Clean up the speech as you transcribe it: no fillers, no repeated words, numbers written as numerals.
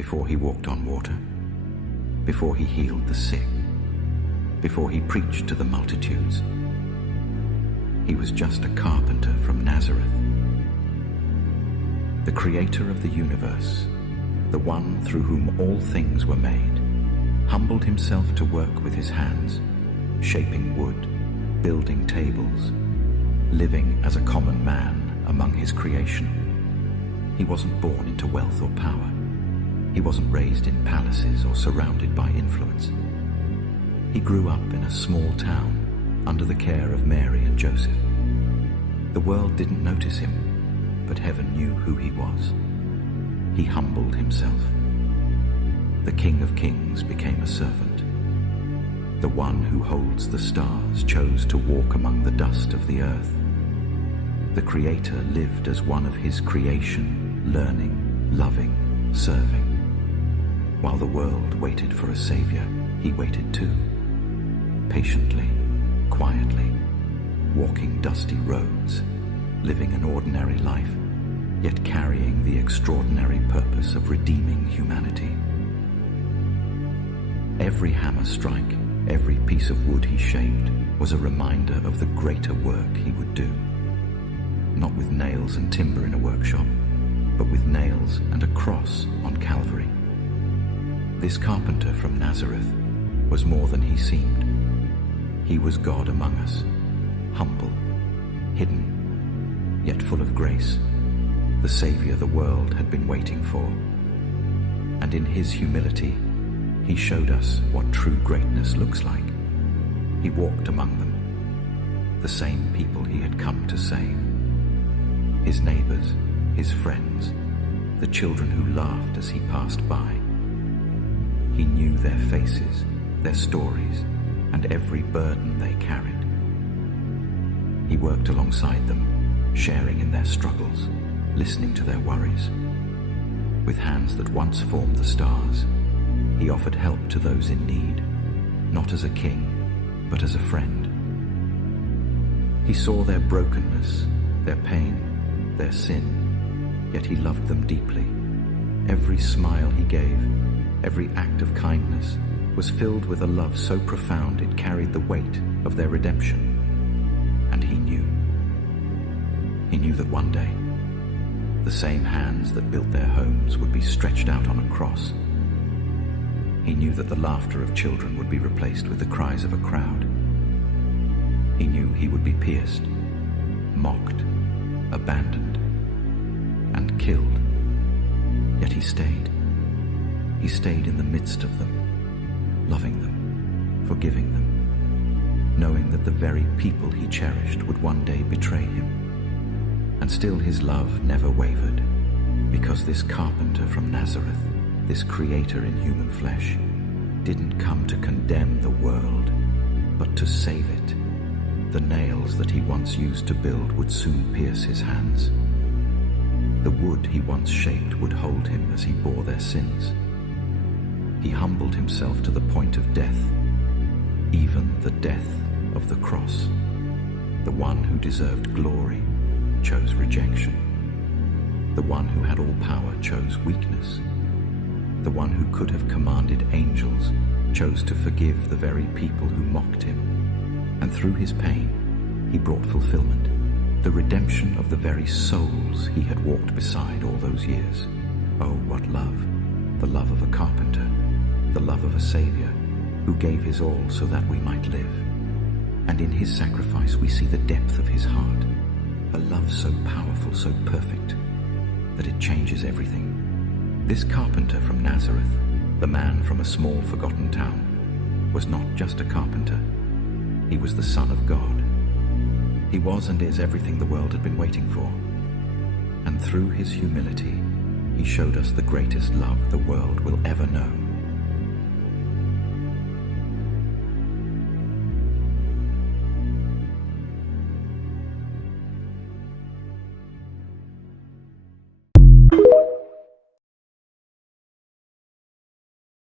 before he walked on water, before he healed the sick, before he preached to the multitudes. He was just a carpenter from Nazareth. The creator of the universe, the one through whom all things were made, humbled himself to work with his hands, shaping wood, building tables, living as a common man among his creation. He wasn't born into wealth or power. He wasn't raised in palaces or surrounded by influence. He grew up in a small town under the care of Mary and Joseph. The world didn't notice him, but heaven knew who he was. He humbled himself. The King of Kings became a servant. The one who holds the stars chose to walk among the dust of the earth. The Creator lived as one of his creation, learning, loving, serving. While the world waited for a savior, he waited too. Patiently, quietly, walking dusty roads, living an ordinary life, yet carrying the extraordinary purpose of redeeming humanity. Every hammer strike, every piece of wood he shaped was a reminder of the greater work he would do. Not with nails and timber in a workshop, but with nails and a cross on Calvary. This carpenter from Nazareth was more than he seemed. He was God among us, humble, hidden, yet full of grace, the Savior the world had been waiting for. And in his humility, he showed us what true greatness looks like. He walked among them, the same people he had come to save. His neighbors, his friends, the children who laughed as he passed by. He knew their faces, their stories, and every burden they carried. He worked alongside them, sharing in their struggles, listening to their worries. With hands that once formed the stars, he offered help to those in need, not as a king, but as a friend. He saw their brokenness, their pain, their sin, yet he loved them deeply. Every smile he gave, every act of kindness was filled with a love so profound it carried the weight of their redemption. And he knew that one day, the same hands that built their homes would be stretched out on a cross. He knew that the laughter of children would be replaced with the cries of a crowd. He knew he would be pierced, mocked, abandoned, and killed. Yet he stayed. He stayed in the midst of them, loving them, forgiving them, knowing that the very people he cherished would one day betray him. And still his love never wavered, because this carpenter from Nazareth, this creator in human flesh, didn't come to condemn the world, but to save it. The nails that he once used to build would soon pierce his hands. The wood he once shaped would hold him as he bore their sins. He humbled himself to the point of death, even the death of the cross. The one who deserved glory chose rejection. The one who had all power chose weakness. The one who could have commanded angels chose to forgive the very people who mocked him. And through his pain, he brought fulfillment, the redemption of the very souls he had walked beside all those years. Oh, what love! The love of a carpenter, the love of a Savior who gave his all so that we might live. And in his sacrifice we see the depth of his heart, a love so powerful, so perfect, that it changes everything. This carpenter from Nazareth, the man from a small forgotten town, was not just a carpenter. He was the Son of God. He was and is everything the world had been waiting for. And through his humility, he showed us the greatest love the world will ever know.